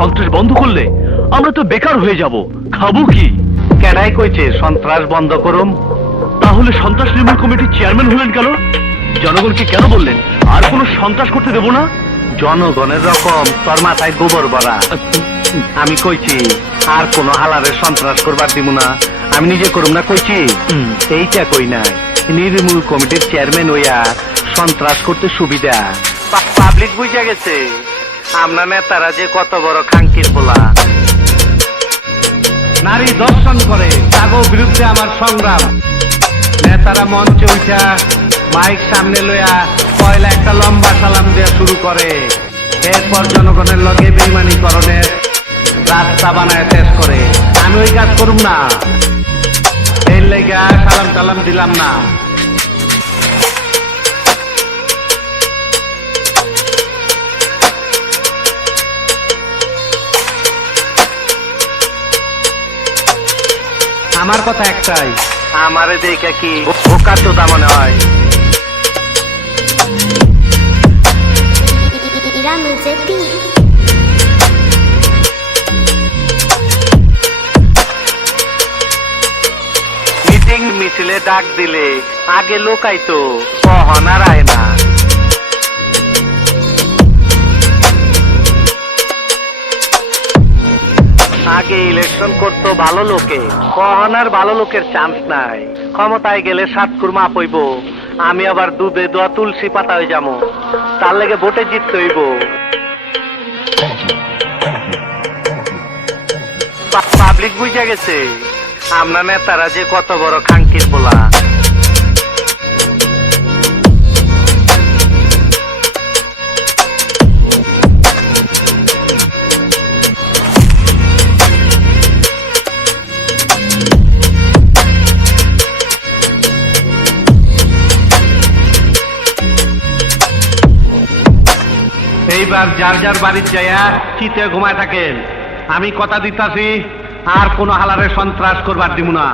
সন্ত্রাস বন্ধ করলে আমরা তো বেকার হয়ে যাব, খাবো কি? কেডাই কইছে সন্ত্রাস বন্ধ করুম? তাহলে সন্ত্রাস নির্মূল কমিটির চেয়ারম্যান হলেন কেন? জনগণকে কেন বললেন আর কোনো সন্ত্রাস করতে দেব না? জনগণের রকম তোর মাথায় গোবর ভরা। আমি কইছি আর কোন হালারে সন্ত্রাস করবার দিব না, আমি নিজে করুম না কইছি। এইটা কই নাই, নির্মূল কমিটির চেয়ারম্যান হইয়া সন্ত্রাস করতে সুবিধা। পাবলিক বুঝা গেছে আমরা নেতারা যে কত বড় খাঙ্কির বলা। নারী দর্শন করে তাগো বিরুদ্ধে আমার সংগ্রাম। নেতারা মঞ্চে উঠা মাইক সামনে লইয়া পয়লা একটা লম্বা সালাম দেওয়া শুরু করে, এরপর জনগণের লগে বেইমানিকরণের রাস্তা বানায় শেষ করে। আমি ওই কাজ করুম না, এর লেগা সালাম টালাম দিলাম না। আমার কথা একটাই, আমারে দেখে কি বোকা চোদা মনে হয়? মিটিং মিছিলে ডাক দিলে আগে লোকাইতো, কখন আর আয় না। আগে ইলেকশন করতো ভালো লোকে, কখন আর ভালো লোকের চান্স নাই। ক্ষমতায় গেলে সাতকুর মাপ হইব, আমি আবার দুধে দোয়া তুলসী পাতা হয়ে যাবো, তার লেগে ভোটে জিততে হইব। পাবলিক বুঝা গেছে আমরা নেতারা যে কত বড় খাঙ্কির বলা। এইবার যার যার বাড়ির যাইয়া চিতে ঘুমায় থাকেন। আমি কথা দিতাছি আর কোন হালারে সন্ত্রাস করবার দিব না।